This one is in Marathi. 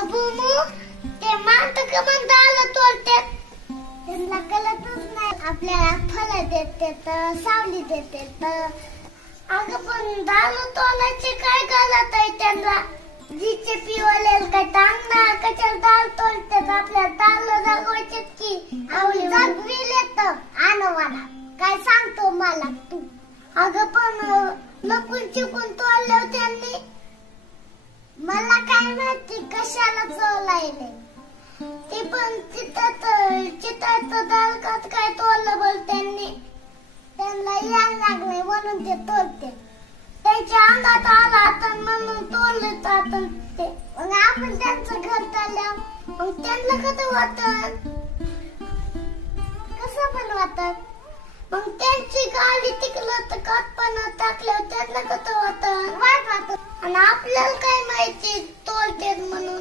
अगं बुमू, ते माणसं का म्हणता आलं तोलतात त्यांना कळतच नाही. आपल्याला फळं देतात, सावली देतात. अगं पण दारू तोलायची काय गरज आहे त्यांना? जिचे पिवलेल काय टांगणार कशाला दारू तोलतात? आपल्या दारू जगवायचे की आवली जगविल येतं आणवाला. काय सांगतो मला तू? अगं पण लपून चिपून तोडलं त्यांनी. मला काय माहिती कशाला चोलायले ते, पण चिताचं दालकात काय तोडलं बोल त्यांनी. त्यांना यायला लागले म्हणून ते तोडते. त्यांच्या अंगात आला आता म्हणून तोडले आता ते. मग आपण त्यांचं घर चालल्या मग त्यांना कसं वाटत? कसं पण वाटत? मग त्यांची गाडी टिकलं तर कातपणा टाकल्यावर त्यांना कसं वाटत? वाटत. आणि आपल्याला काय माहिती तोडते म्हणून.